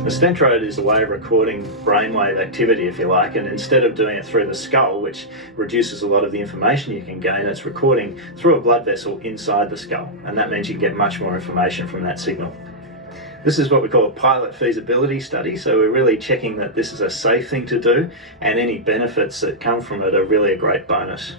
The stentrode is a way of recording brainwave activity, if you like, and instead of doing it through the skull, which reduces a lot of the information you can gain, it's recording through a blood vessel inside the skull, and that means you get much more information from that signal. This is what we call a pilot feasibility study, so we're really checking that this is a safe thing to do, and any benefits that come from it are really a great bonus.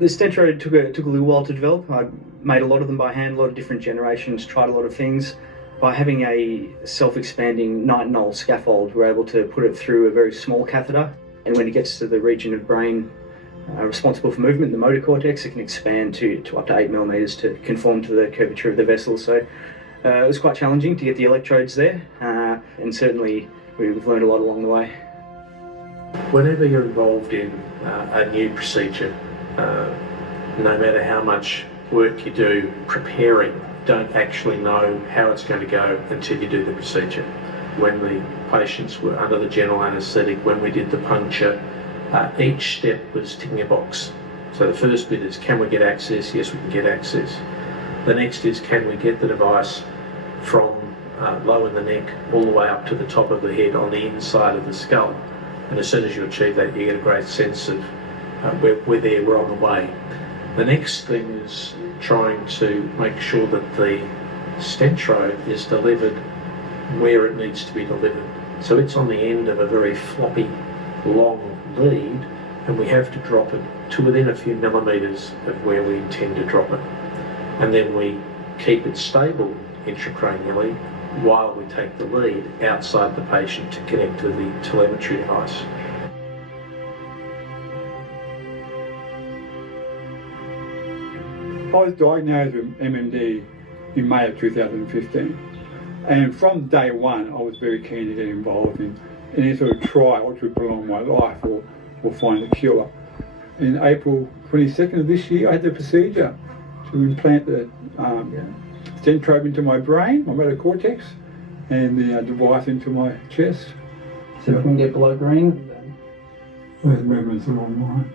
The stentrode took a little while to develop. I made a lot of them by hand, a lot of different generations, tried a lot of things. By having a self-expanding nitinol scaffold, we're able to put it through a very small catheter, and when it gets to the region of brain responsible for movement, the motor cortex, it can expand to up to 8 millimeters to conform to the curvature of the vessel. So it was quite challenging to get the electrodes there, and certainly we've learned a lot along the way. Whenever you're involved in a new procedure, no matter how much work you do preparing, don't actually know how it's going to go until you do the procedure. When the patients were under the general anaesthetic, when we did the puncture, each step was ticking a box. So the first bit is, can we get access? Yes, we can get access. The next is, can we get the device from low in the neck all the way up to the top of the head on the inside of the skull? And as soon as you achieve that, you get a great sense of we're there, we're on the way. The next thing is trying to make sure that the stentrode is delivered where it needs to be delivered. So it's on the end of a very floppy, long lead, and we have to drop it to within a few millimetres of where we intend to drop it. And then we keep it stable intracranially while we take the lead outside the patient to connect to the telemetry device. I was diagnosed with MND in May of 2015, and from day one I was very keen to get involved in any sort of trial which would prolong my life or find a cure. In April 22nd of this year I had the procedure to implant the stentrode into my brain, my motor cortex, and the device into my chest. So if we can get below green. Those movements are online.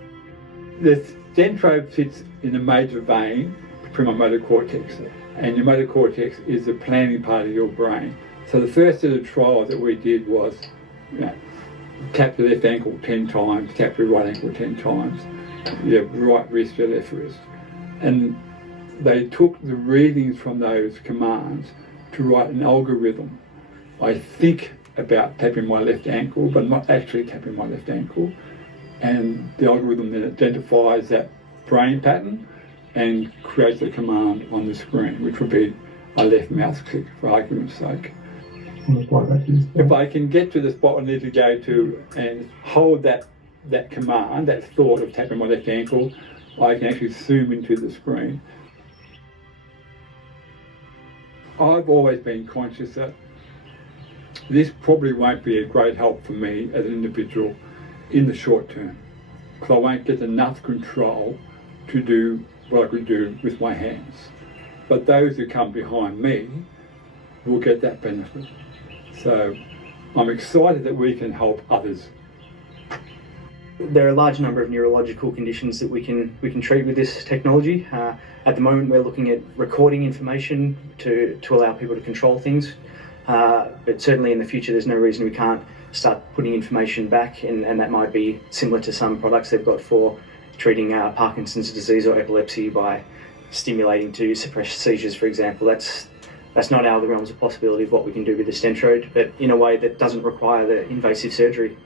The stentrode sits in a major vein between my motor cortex, and your motor cortex is the planning part of your brain. So the first set of trials that we did was tap the left ankle 10 times, tap the right ankle 10 times, your right wrist, your left wrist. And they took the readings from those commands to write an algorithm. I think about tapping my left ankle, but not actually tapping my left ankle. And the algorithm then identifies that brain pattern and creates a command on the screen, which would be a left mouse click, for argument's sake. If I can get to the spot I need to go to and hold that command, that thought of tapping my left ankle, I can actually zoom into the screen. I've always been conscious that this probably won't be a great help for me as an individual in the short term, because I won't get enough control to do what I could do with my hands. But those who come behind me will get that benefit. So I'm excited that we can help others. There are a large number of neurological conditions that we can treat with this technology. At the moment we're looking at recording information to allow people to control things, but certainly in the future there's no reason we can't start putting information back, and that might be similar to some products they've got for treating Parkinson's disease or epilepsy by stimulating to suppress seizures, for example. That's not out of the realms of possibility of what we can do with the stentrode, but in a way that doesn't require the invasive surgery.